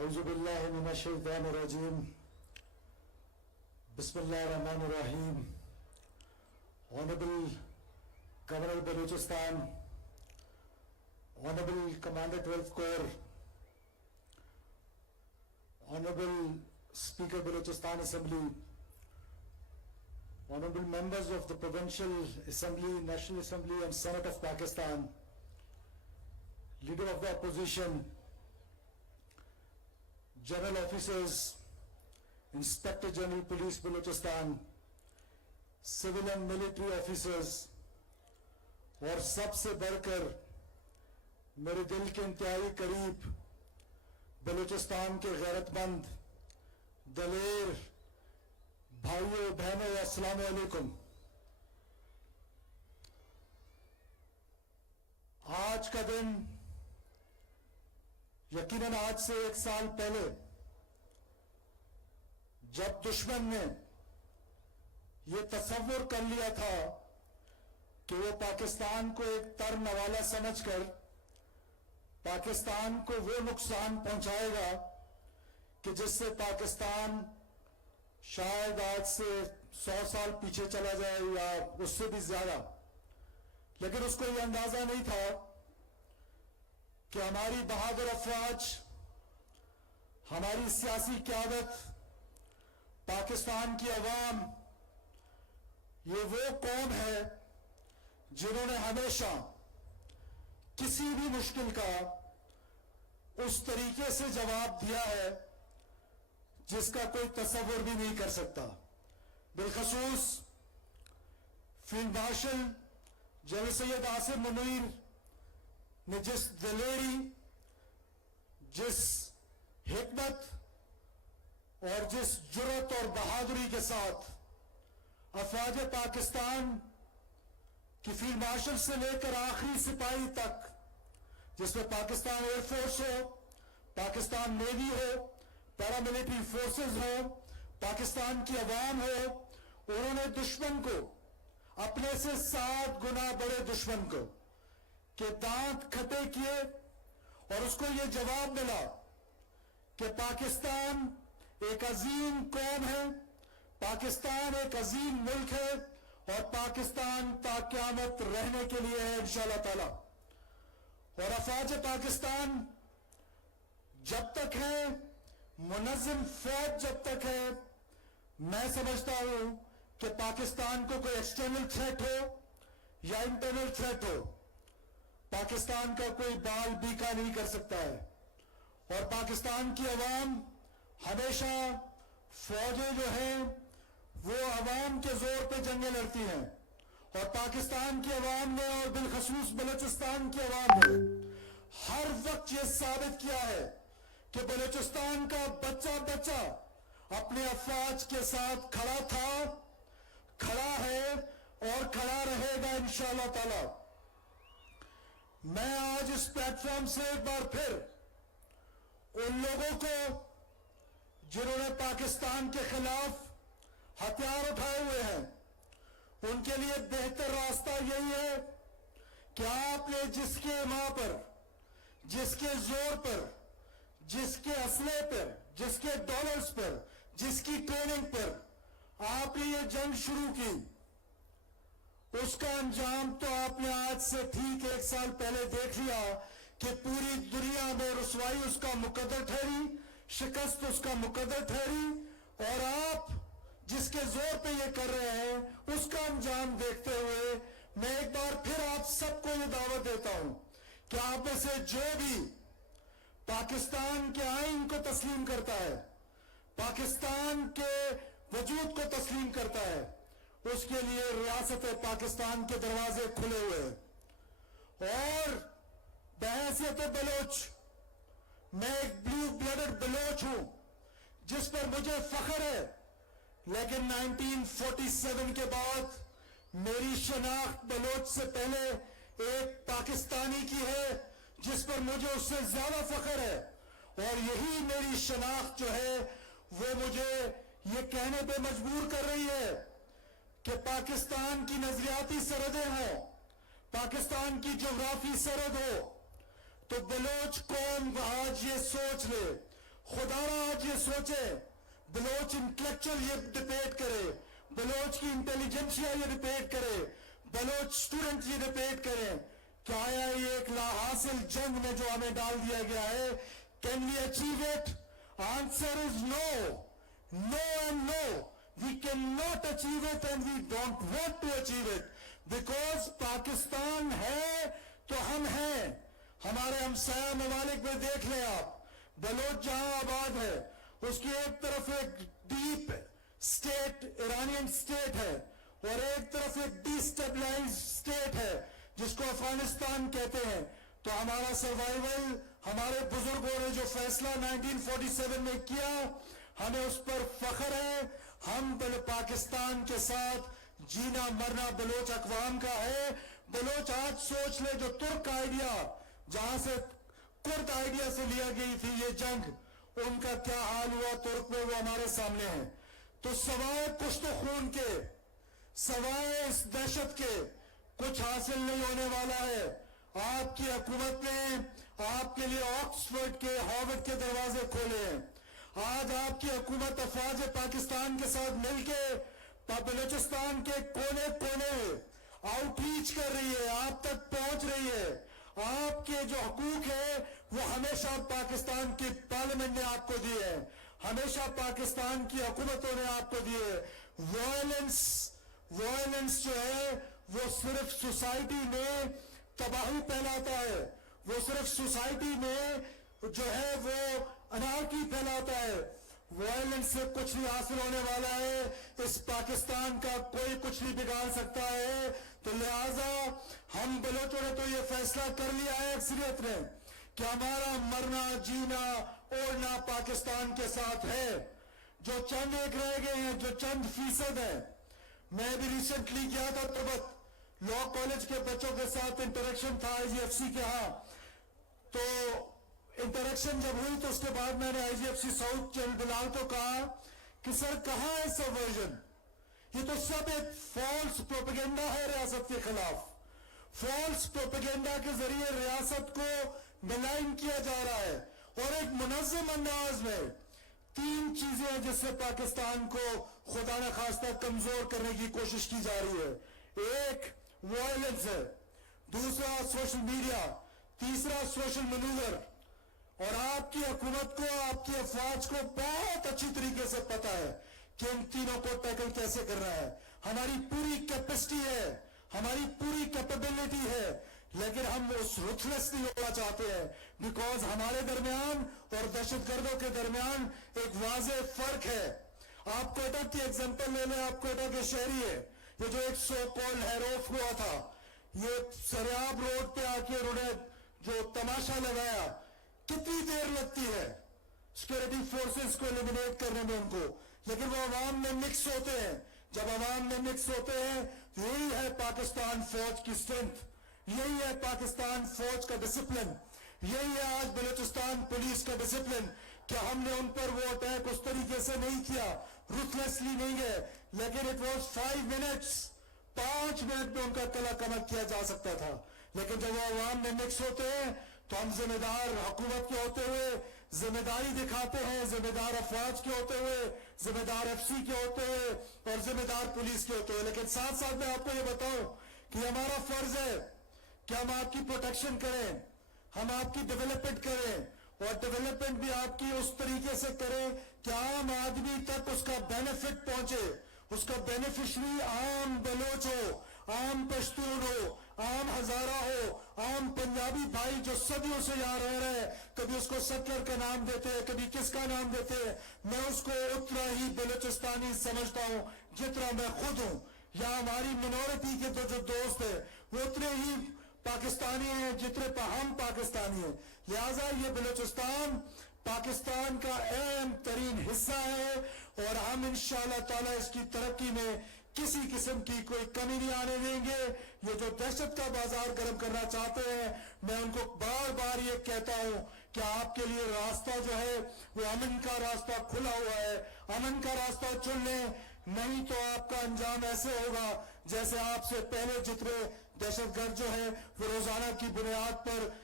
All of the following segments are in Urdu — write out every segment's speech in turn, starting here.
اعوذ باللہ من الشیطان الرجیم بسم اللہ الرحمن الرحیم. Honorable Governor of Balochistan, Honorable Commander 12th Corps, Honorable Speaker Balochistan Assembly, Honorable members of the Provincial Assembly, National Assembly and Senate of Pakistan, Leader of the Opposition, General Officers, Inspector General Police Balochistan, Civil and Military Officers, اور سب سے بڑھ کر میرے دل کے انتہائی قریب بلوچستان کے غیرت مند دلیر بھائیوں بہنوں السلام علیکم. آج کا دن یقیناً آج سے 1 سال پہلے جب دشمن نے یہ تصور کر لیا تھا کہ وہ پاکستان کو ایک تر نوالا سمجھ کر پاکستان کو وہ نقصان پہنچائے گا کہ جس سے پاکستان شاید آج سے 100 سال پیچھے چلا جائے یا اس سے بھی زیادہ، لیکن اس کو یہ اندازہ نہیں تھا کہ ہماری بہادر افواج، ہماری سیاسی قیادت، پاکستان کی عوام یہ وہ قوم ہے جنہوں نے ہمیشہ کسی بھی مشکل کا اس طریقے سے جواب دیا ہے جس کا کوئی تصور بھی نہیں کر سکتا. بالخصوص field marshal general Syed Asim Munir نے جس دلیری، جس حکمت اور جس جرأت اور بہادری کے ساتھ افواج پاکستان کہ فیلڈ مارشل سے لے کر آخری سپاہی تک، جس میں پاکستان ایئر فورس ہو، پاکستان نیوی ہو، پیراملٹری فورسز ہو، پاکستان کی عوام ہو، انہوں نے دشمن کو، اپنے سے 7 گنا بڑے دشمن کو کہ دانت کھٹے کیے اور اس کو یہ جواب ملا کہ پاکستان ایک عظیم قوم ہے، پاکستان ایک عظیم ملک ہے اور پاکستان تا قیامت رہنے کے لیے ہے انشاءاللہ تعالی. اور افواج پاکستان جب تک ہے، منظم فوج جب تک ہے، میں سمجھتا ہوں کہ پاکستان کو کوئی ایکسٹرنل تھریٹ ہو یا انٹرنل تھریٹ ہو، پاکستان کا کوئی بال بیکا نہیں کر سکتا ہے. اور پاکستان کی عوام ہمیشہ، فوجیں جو ہیں وہ عوام کے زور پہ جنگیں لڑتی ہیں، اور پاکستان کی عوام نے اور بالخصوص بلوچستان کی عوام نے ہر وقت یہ ثابت کیا ہے کہ بلوچستان کا بچہ بچہ اپنے افواج کے ساتھ کھڑا تھا، کھڑا ہے اور کھڑا رہے گا انشاءاللہ تعالی. میں آج اس پلیٹ فارم سے ایک بار پھر ان لوگوں کو جنہوں نے پاکستان کے خلاف ہتھیار اٹھائے ہوئے ہیں، ان کے لیے بہتر راستہ یہی ہے کہ آپ نے جس کے ماں پر، جس کے زور پر، جس کے اسلحے پر، جس کے ڈالرز پر، جس کی ٹریننگ پر آپ نے یہ جنگ شروع کی، اس کا انجام تو آپ نے آج سے ٹھیک 1 سال پہلے دیکھ لیا کہ پوری دنیا میں رسوائی اس کا مقدر ٹھہری، شکست اس کا مقدر ٹھہری، اور آپ جس کے زور پہ یہ کر رہے ہیں اس کا انجام دیکھتے ہوئے میں ایک بار پھر آپ سب کو یہ دعوت دیتا ہوں کہ آپ میں سے جو بھی پاکستان کے آئین کو تسلیم کرتا ہے، پاکستان کے وجود کو تسلیم کرتا ہے، اس کے لیے ریاست پاکستان کے دروازے کھلے ہوئے ہیں. اور بحیثیت بلوچ، میں ایک بلیو بلڈڈ بلوچ ہوں جس پر مجھے فخر ہے، لیکن 1947 کے بعد میری شناخت بلوچ سے پہلے ایک پاکستانی کی ہے جس پر مجھے اس سے زیادہ فخر ہے. اور یہی میری شناخت جو ہے وہ مجھے یہ کہنے پہ مجبور کر رہی ہے کہ پاکستان کی نظریاتی سرحدیں ہوں، پاکستان کی جغرافی سرحد ہو، تو بلوچ قوم آج یہ سوچ لے، خدا را آج یہ سوچے بلوچ انٹلیکچل یہ ڈبیٹ کرے, بلوچ کی انٹیلیجنسیا یہ ڈبیٹ کرے, بلوچ سٹوڈنٹ یہ ڈبیٹ کریں کہ آیا یہ ایک لا حاصل جنگ میں جو ہمیں ڈال دیا گیا ہے, can we achieve it? Answer is no. No and no. We cannot achieve it and we don't want to achieve it. Because Pakistan ہے تو ہم ہیں. ہمارے ہمسایہ ممالک میں دیکھ لیں آپ, بلوچ جہاں آباد ہے اس کی ایک طرف ایک ڈیپ اسٹیٹ ایرانین اسٹیٹ ہے اور ایک طرف ایک ڈی اسٹیبلائز اسٹیٹ ہے جس کو افغانستان کہتے ہیں. تو ہمارا سروائیول, ہمارے بزرگوں نے جو فیصلہ 1947 میں کیا, ہمیں اس پر فخر ہے. ہم پاکستان کے ساتھ جینا مرنا بلوچ اقوام کا ہے. بلوچ آج سوچ لے جو ترک آئیڈیا, جہاں سے کرد آئیڈیا سے لیا گئی تھی یہ جنگ, ان کا کیا حال ہوا ترک میں, وہ ہمارے سامنے ہے. تو سوائے کشت و خون کے, سوائے اس دہشت کے کچھ حاصل نہیں ہونے والا ہے. آپ کی حکومت نے آپ کے لیے آکسفورڈ کے, ہارورڈ کے دروازے کھولے ہیں. آج آپ کی حکومت افواج پاکستان کے ساتھ مل کے بلوچستان کے کونے کونے آؤٹ ریچ کر رہی ہے, آپ تک پہنچ رہی ہے. آپ کے جو حقوق ہیں وہ ہمیشہ پاکستان کی پارلیمنٹ نے آپ کو دیے ہیں, ہمیشہ پاکستان کی حکومتوں نے آپ کو دیے. وائلنس جو ہے وہ صرف سوسائٹی میں تباہی پھیلاتا ہے, وہ صرف سوسائٹی میں جو ہے وہ انارکی پھیلاتا ہے. وائلنس سے کچھ نہیں حاصل ہونے والا ہے. اس پاکستان کا کوئی کچھ نہیں بگاڑ سکتا ہے. تو لہٰذا ہم بلوچوں نے تو یہ فیصلہ کر لیا ہے اکثریت نے کہ ہمارا مرنا جینا اوڑنا پاکستان کے ساتھ ہے. جو چند ایک رہ گئے ہیں, جو چند فیصد ہیں, میں بھی ریسنٹلی گیا تھا تربت, لا کالج کے بچوں کے ساتھ انٹریکشن تھا آئی جی ایف سی کے ہاں. تو انٹریکشن جب ہوئی تو اس کے بعد میں نے آئی جی ایف سی ساؤتھ بلال کو کہا کہ سر کہاں ہے سبورژن, یہ تو سب ایک فالس پروپیگنڈا ہے ریاست کے خلاف. فالس پروپیگنڈا کے ذریعے ریاست کو ملائن کیا جا رہا ہے اور ایک منظم انداز میں 3 چیزیں ہیں جس سے پاکستان کو خدا نخواستہ کمزور کرنے کی کوشش کی جا رہی ہے. ایک وائلنس ہے, دوسرا سوشل میڈیا, تیسرا سوشل مینوور. اور آپ کی حکومت کو, آپ کی افواج کو بہت اچھی طریقے سے پتا ہے کہ ان تینوں کو ٹیکل کیسے کرنا ہے. ہماری پوری کیپیسٹی ہے, ہماری پوری کیپیبلٹی ہے, لیکن ہم اس رتھلیس نہیں ہونا چاہتے ہیں. بیکاز ہمارے درمیان اور دہشت گردوں کے درمیان ایک واضح فرق ہے. آپ کوئٹہ کی ایگزامپل لے لیں, آپ کوئٹہ کے شہری ہیں, یہ جو ایک سو کال ہیروف ہوا تھا, یہ سریاب روڈ پہ آ کے انہوں نے جو تماشا لگایا, کتنی دیر لگتی ہے سیکورٹی فورسز کو ایلیمینیٹ کرنے میں ان کو, لیکن وہ عوام میں مکس ہوتے ہیں. جب عوام میں مکس ہوتے ہیں, یہی ہے پاکستان فوج کی اسٹرینتھ, یہی ہے پاکستان فوج کا ڈسپلن, یہی ہے آج بلوچستان پولیس کا ڈسپلن کہ ہم نے ان پر وہ اٹیک اس طریقے سے نہیں کیا, رuthlessly نہیں گئے, لیکن it was 5 minutes, 5 منٹ میں ان کا قلعہ کمر کیا جا سکتا تھا. لیکن جب وہ عوام میں مکس ہوتے ہیں تو ہم ذمہ دار حکومت کے ہوتے ہوئے ذمہ داری دکھاتے ہیں, ذمہ دار افواج کے ہوتے ہوئے, ذمہ دار ایف سی کے ہوتے ہوئے اور ذمہ دار پولیس کے ہوتے ہوئے. لیکن ساتھ ساتھ میں آپ کو یہ بتاؤں کہ ہمارا فرض ہے کہ ہم آپ کی پروٹیکشن کریں, ہم آپ کی ڈیولپمنٹ کریں, اور ڈیولپمنٹ بھی آپ کی اس طریقے سے کریں کہ عام آدمی تک اس کا بینیفٹ پہنچے, اس کا بینیفیشری عام بلوچ ہو, عام پشتون ہو, عام ہزارہ ہو, عام پنجابی بھائی جو صدیوں سے یہاں رہ رہے ہیں, کبھی اس کو سٹلر کا نام دیتے ہیں, کبھی کس کا نام دیتے ہیں, میں اس کو اتنا ہی بلوچستانی سمجھتا ہوں جتنا میں خود ہوں. یا ہماری منورٹی کے جو دوست ہیں وہ اتنے ہی پاکستانی ہیں جتنے ہم پاکستانی ہیں. لہٰذا یہ بلوچستان پاکستان کا اہم ترین حصہ ہے اور ہم انشاءاللہ تعالی اس کی ترقی میں کسی قسم کی کوئی کمی نہیں آنے دیں گے. یہ جو دہشت کا بازار گرم کرنا چاہتے ہیں, میں ان کو بار بار یہ کہتا ہوں کہ آپ کے لیے راستہ جو ہے وہ امن کا راستہ کھلا ہوا ہے, امن کا راستہ چن لیں, نہیں تو آپ کا انجام ایسے ہوگا جیسے آپ سے پہلے جتنے دہشت گرد جو ہے وہ روزانہ کی بنیاد پر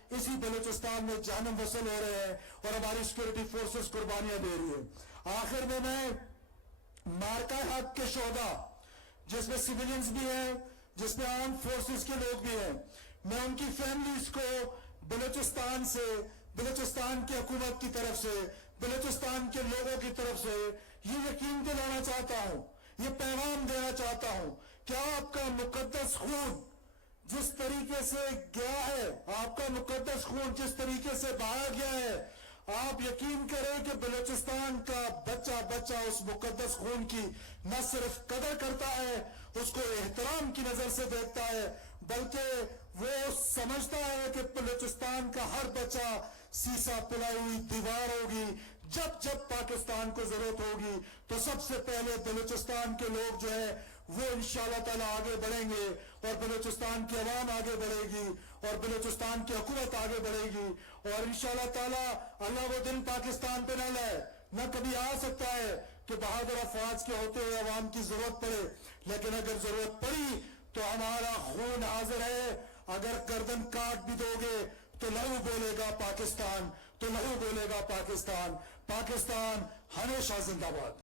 اسی بلوچستان میں جہنم وصل ہو رہے ہیں اور ہماری سیکورٹی فورسز قربانیاں دے رہی ہیں. آخر میں مارکہ حق کے شہداء جس میں سیویلینز بھی ہیں, جس میں آرم فورسز کے لوگ بھی ہیں, میں ان کی فیملیز کو بلوچستان سے, بلوچستان کی حکومت کی طرف سے, بلوچستان کے لوگوں کی طرف سے یہ یقین دلانا چاہتا ہوں, یہ پیغام دینا چاہتا ہوں کہ آپ کا مقدس خون جس طریقے سے گیا ہے, آپ کا مقدس خون جس طریقے سے بہایا گیا ہے, آپ یقین کریں کہ بلوچستان کا بچہ بچہ اس مقدس خون کی نہ صرف قدر کرتا ہے, اس کو احترام کی نظر سے دیکھتا ہے, بلکہ وہ سمجھتا ہے کہ بلوچستان کا ہر بچہ سیسا پلائی ہوئی دیوار ہوگی. جب جب پاکستان کو ضرورت ہوگی تو سب سے پہلے بلوچستان کے لوگ جو ہے وہ انشاءاللہ تعالیٰ آگے بڑھیں گے, اور بلوچستان کی عوام آگے بڑھے گی, اور بلوچستان کی حکومت آگے بڑھے گی, اور انشاءاللہ تعالیٰ اللہ وہ دن پاکستان پہ نہ لائے, نہ کبھی آ سکتا ہے کہ بہادر افواج کے ہوتے ہوئے عوام کی ضرورت پڑے, لیکن اگر ضرورت پڑی تو ہمارا خون حاضر ہے. اگر گردن کاٹ بھی دو گے تو لہو بولے گا پاکستان, تو لہو بولے گا پاکستان. پاکستان ہمیشہ زندہ باد.